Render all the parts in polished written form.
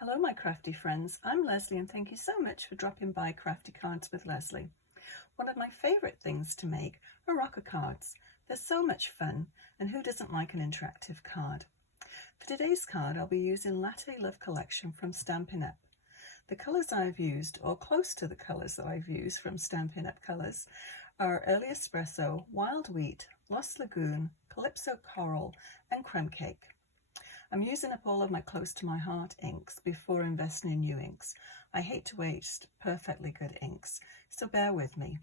Hello my crafty friends, I'm Lesley and thank you so much for dropping by Crafty Cards with Lesley. One of my favourite things to make are rocker cards. They're so much fun, and who doesn't like an interactive card? For today's card I'll be using Latte Love Collection from Stampin Up. The colours I've used, or close to the colours that I've used from Stampin Up colours, are Early Espresso, Wild Wheat, Lost Lagoon, Calypso Coral and Crumb Cake. I'm using up all of my close to my heart inks before investing in new inks. I hate to waste perfectly good inks, so bear with me.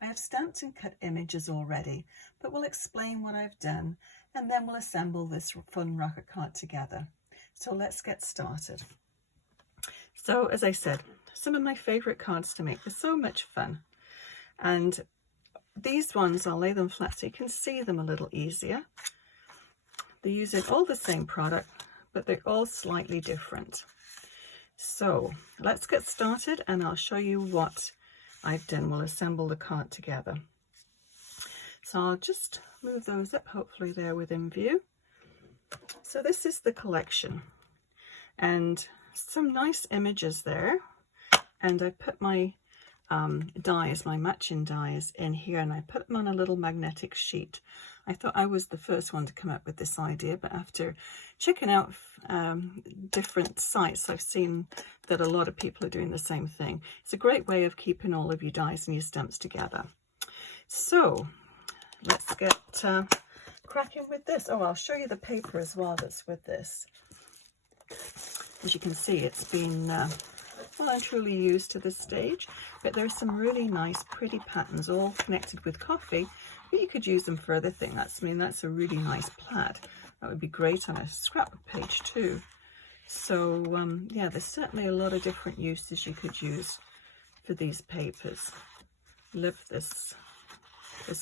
I have stamped and cut images already, but we'll explain what I've done and then we'll assemble this fun rocker card together. So let's get started. So as I said, some of my favourite cards to make. They're so much fun. And these ones, I'll lay them flat so you can see them a little easier. They're using all the same product, but they're all slightly different. So let's get started and I'll show you what I've done. We'll assemble the card together. So I'll just move those up, hopefully they're within view. So this is the collection and some nice images there. And I put my dies, my matching dies in here, and I put them on a little magnetic sheet. I thought I was the first one to come up with this idea, but after checking out different sites, I've seen that a lot of people are doing the same thing. It's a great way of keeping all of your dies and your stamps together. So let's get cracking with this. Oh, I'll show you the paper as well that's with this. As you can see, it's been well and truly used to this stage, but there's some really nice pretty patterns all connected with coffee, but you could use them for other things. That's a really nice plaid. That would be great on a scrapbook page too. So yeah, there's certainly a lot of different uses you could use for these papers. Love this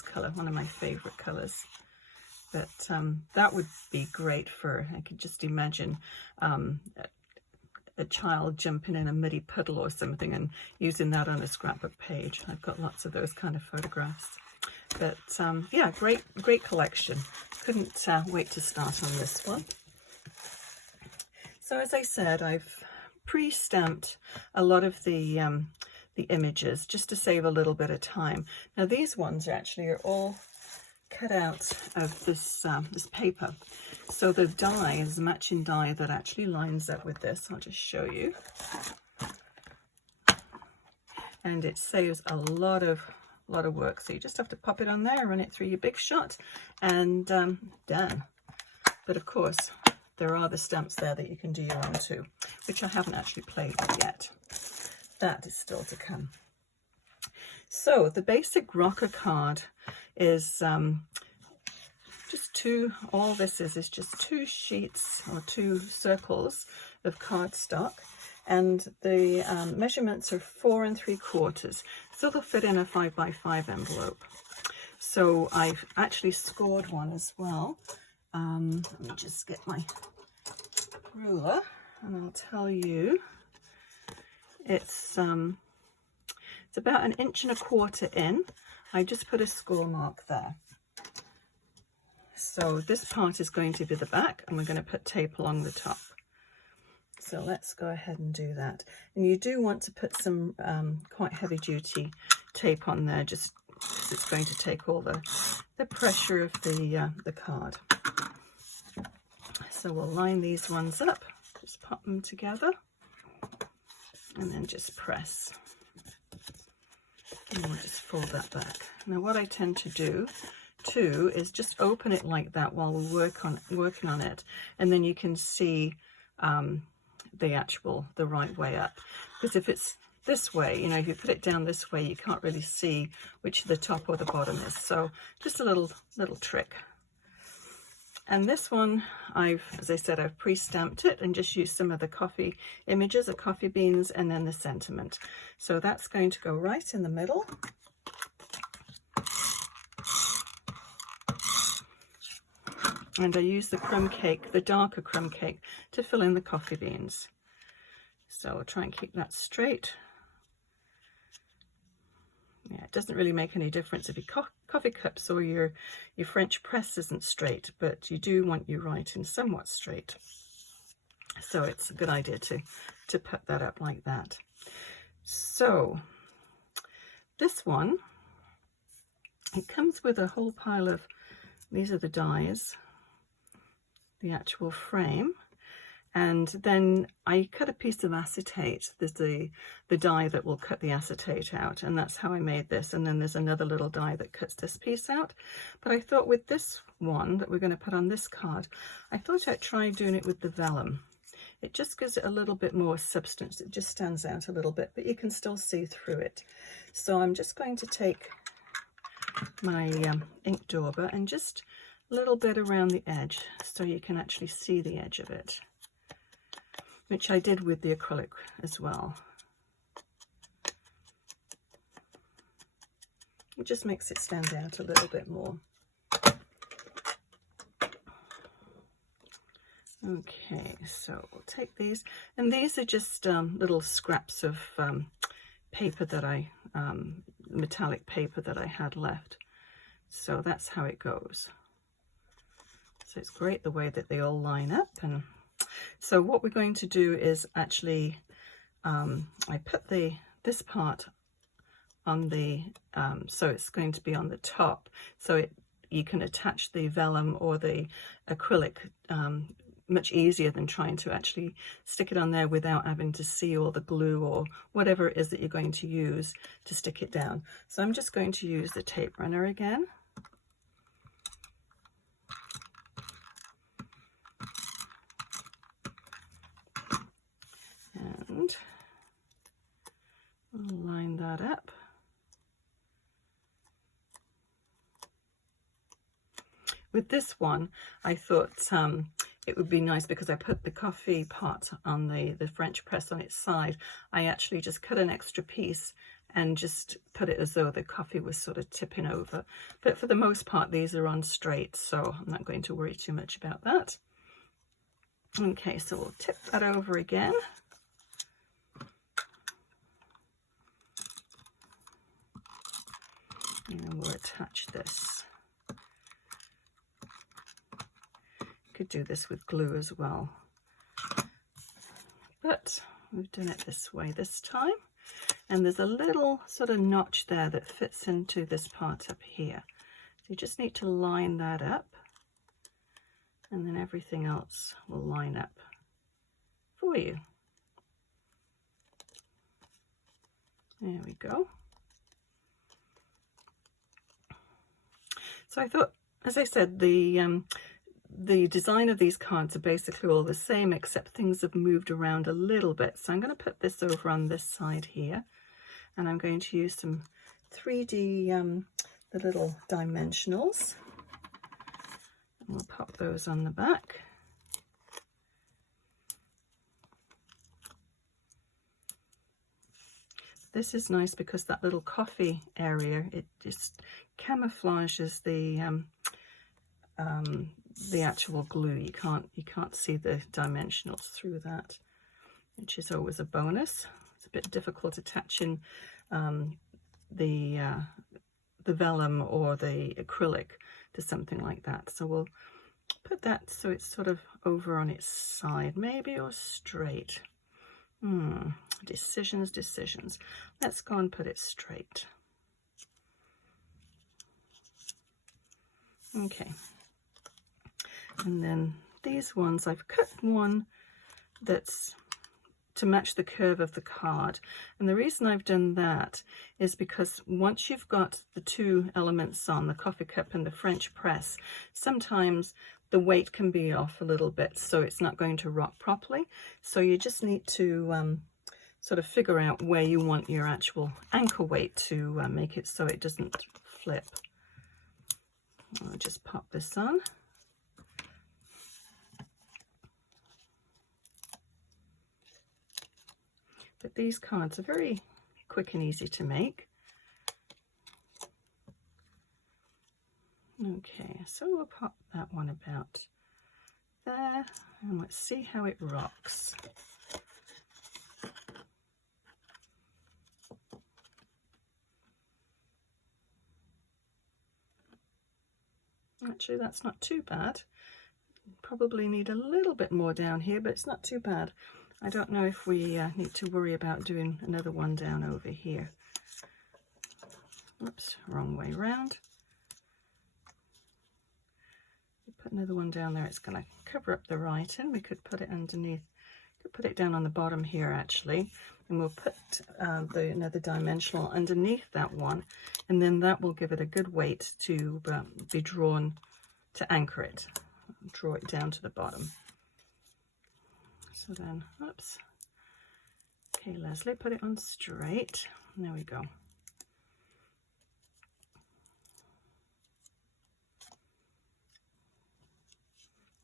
color, one of my favorite colors. But that would be great for, I could just imagine a child jumping in a muddy puddle or something and using that on a scrapbook page. I've got lots of those kind of photographs. But yeah, great collection. Couldn't wait to start on this one. So as I said, I've pre-stamped a lot of the images just to save a little bit of time. Now these ones actually are all cut out of this this paper, so the die is a matching die that actually lines up with this. I'll just show you, and it saves a lot of work. So you just have to pop it on there, run it through your Big Shot, and done. But of course there are the stamps there that you can do your own too, which I haven't actually played with yet. That is still to come. So the basic rocker card is just two, all this is just two sheets or two circles of cardstock, and the measurements are 4 3/4, so they'll fit in a 5x5 envelope. So I've actually scored one as well. Let me just get my ruler and I'll tell you it's about 1.25 inches in. I just put a score mark there. So this part is going to be the back, and we're going to put tape along the top. So let's go ahead and do that. And you do want to put some quite heavy duty tape on there, just because it's going to take all the pressure of the card. So we'll line these ones up, just pop them together, and then just press. And we'll just fold that back. Now what I tend to do too is just open it like that while we're working on it, and then you can see the right way up. Because if it's this way, you know, if you put it down this way, you can't really see which the top or the bottom is. So just a little trick. And this one, as I said, I've pre-stamped it and just used some of the coffee images, the coffee beans, and then the sentiment. So that's going to go right in the middle. And I use the crumb cake, the darker crumb cake, to fill in the coffee beans. So I'll try and keep that straight. Yeah, it doesn't really make any difference if your coffee cups or your French press isn't straight, but you do want your writing somewhat straight. So it's a good idea to put that up like that. So this one, it comes with a whole pile of, these are the dies, the actual frame. And then I cut a piece of acetate. There's the die that will cut the acetate out, and that's how I made this. And then there's another little die that cuts this piece out. But I thought with this one that we're going to put on this card, I thought I'd try doing it with the vellum. It just gives it a little bit more substance. It just stands out a little bit, but you can still see through it. So I'm just going to take my ink dauber and just a little bit around the edge so you can actually see the edge of it, which I did with the acrylic as well. It just makes it stand out a little bit more. Okay, so we'll take these, and these are just little scraps of paper that I, metallic paper that I had left. So that's how it goes. So it's great the way that they all line up. And so what we're going to do is actually, I put this part on the, so it's going to be on the top, so you can attach the vellum or the acrylic much easier than trying to actually stick it on there without having to see all the glue or whatever it is that you're going to use to stick it down. So I'm just going to use the tape runner again. And I'll line that up. With this one, I thought it would be nice because I put the coffee pot on the French press on its side. I actually just cut an extra piece and just put it as though the coffee was sort of tipping over. But for the most part, these are on straight, so I'm not going to worry too much about that. Okay, so we'll tip that over again. And we'll attach this. Could do this with glue as well, but we've done it this way this time. And there's a little sort of notch there that fits into this part up here. So you just need to line that up, and then everything else will line up for you. There we go. So I thought, as I said, the design of these cards are basically all the same, except things have moved around a little bit. So I'm going to put this over on this side here, and I'm going to use some 3D, the little dimensionals. And we'll pop those on the back. This is nice because that little coffee area, it just camouflages the actual glue. You can't see the dimensionals through that, which is always a bonus. It's a bit difficult attaching the vellum or the acrylic to something like that. So we'll put that so it's sort of over on its side, maybe, or straight. Decisions. Let's go and put it straight. Okay. And then these ones, I've cut one that's to match the curve of the card. And the reason I've done that is because once you've got the two elements on, the coffee cup and the French press, sometimes the weight can be off a little bit, so it's not going to rock properly. So you just need to sort of figure out where you want your actual anchor weight to make it so it doesn't flip. I'll just pop this on. But these cards are very quick and easy to make. Okay, so we'll pop that one about there, and let's see how it rocks. Actually, that's not too bad. Probably need a little bit more down here, but it's not too bad. I don't know if we need to worry about doing another one down over here. Oops, wrong way round. Put another one down there. It's going to cover up the writing. We could put it underneath. Could put it down on the bottom here actually, and we'll put another dimensional underneath that one, and then that will give it a good weight to be drawn to anchor it. Draw it down to the bottom. So then, oops. Okay, Lesley, put it on straight. There we go.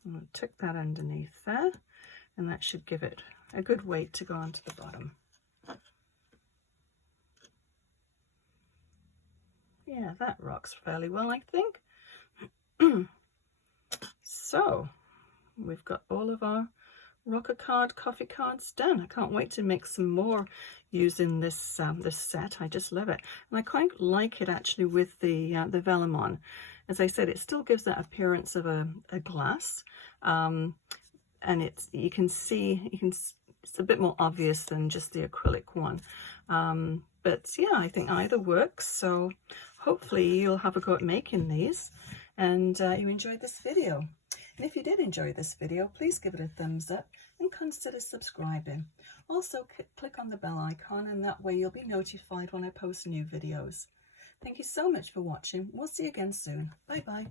And we'll tuck that underneath there, and that should give it a good weight to go onto the bottom. Yeah, that rocks fairly well, I think. So, we've got all of our rocker card coffee cards done. I can't wait to make some more using this this set. I just love it, and I quite like it actually with the vellum on. As I said, it still gives that appearance of a glass, and you can see it's a bit more obvious than just the acrylic one. But yeah, I think either works. So hopefully you'll have a go at making these, and you enjoyed this video. And if you did enjoy this video, please give it a thumbs up and consider subscribing. Also, click on the bell icon, and that way you'll be notified when I post new videos. Thank you so much for watching. We'll see you again soon. Bye bye.